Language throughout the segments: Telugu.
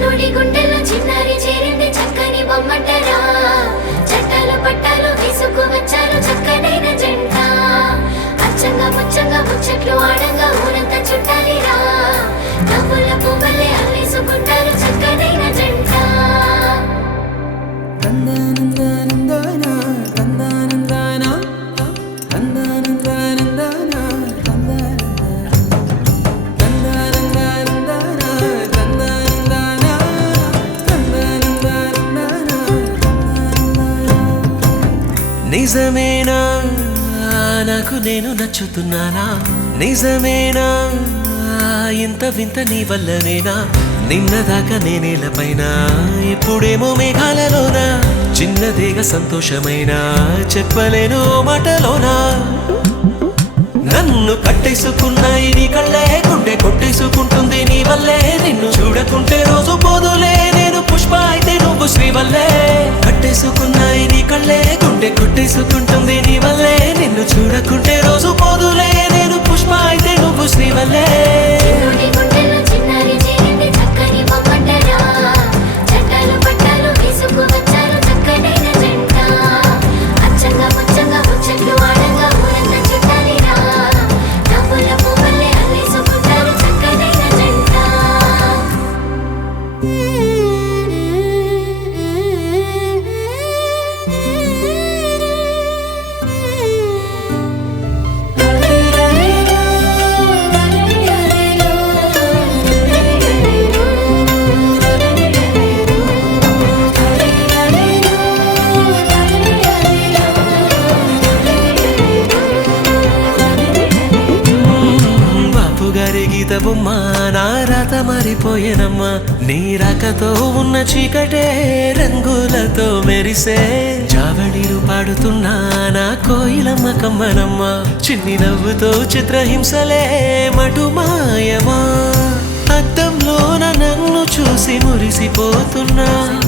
చిన్నుడి గుండెల్లో చిన్నారి చేరింది చక్కని బొమ్మట. నిజమేనా? నాకు నేను నచ్చుతున్నానా? నిజమేనా? ఇంత వింత నీ వల్లనేనా? నిన్నదాకా నేనేలపైన ఇప్పుడేమో మేఘాలలోనా? చిన్నదేగా సంతోషమైనా? చెప్పలేను మాటలోనా? నన్ను కట్టేసుకున్నాయి నీ కళ్ళే గుండె కొట్టేసుకుంటుంది నీ వల్లే నిన్ను చూడకుంటే రోజు పోదులే. నిన్ను రోజు పోదులే నేను పుష్ప అయితే నువ్వు శ్రీవల్లే. గారి గీత నా రాత మారిపోయేనమ్మా. నీ రాకతో ఉన్న చీకటే రంగులతో మెరిసే. జావళీలు పాడుతున్నా నా కోయిలమ్మ కమ్మనమ్మ. చిన్ని నవ్వుతో చిత్రహింసలే మటు మాయమా. అద్దంలోన నన్ను చూసి మురిసిపోతున్నా.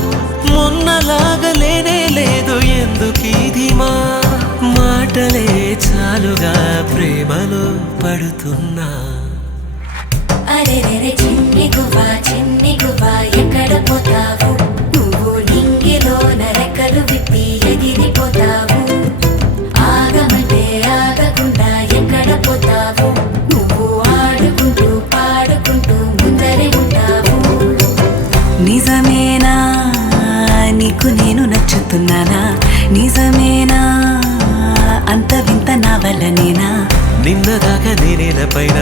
మొన్న లాగలేనే లేదు ఎందుకీదిమా మాటలే చాలుగా ప్రేమలో పడుతున్నా. అరెరెరె చిన్ని ఎక్కడ పోతావు? నువ్వు నింగిలో నరెక్కలు విప్పి ఎగిరిపోతావు. ఆగమంటే ఆగకుండా ఎక్కడ పోతావు? నువ్వు ఆడుకుంటూ పాడుకుంటూ ముందరే ఉంటావు. నిజమేనా? నీకు నేను నచ్చుతున్నానా? నిజమేనా? అంత వింత నా వల్లనేనా? నిన్నదాకా నేనేల పైన?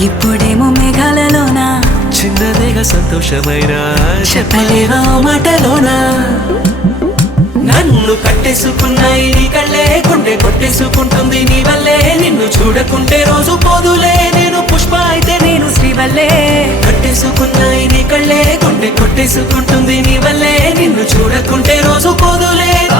మేఘాలలోనా చిన్నదేగా సంతోషమైన? చెప్పలేవా మాటలోనా? నన్ను కట్టేసుకున్నాయి నీ కళ్ళే గుండె కొట్టేసుకుంటుంది నీ వల్లే. నిన్ను చూడకుంటే రోజు పోదులే. నేను పుష్ప అయితే నేను శ్రీ వల్లే. కట్టేసుకున్నాయి నీ కళ్ళే గుండె కొట్టేసుకుంటుంది నీ వల్లే. నిన్ను చూడకుంటే రోజు పోదులే.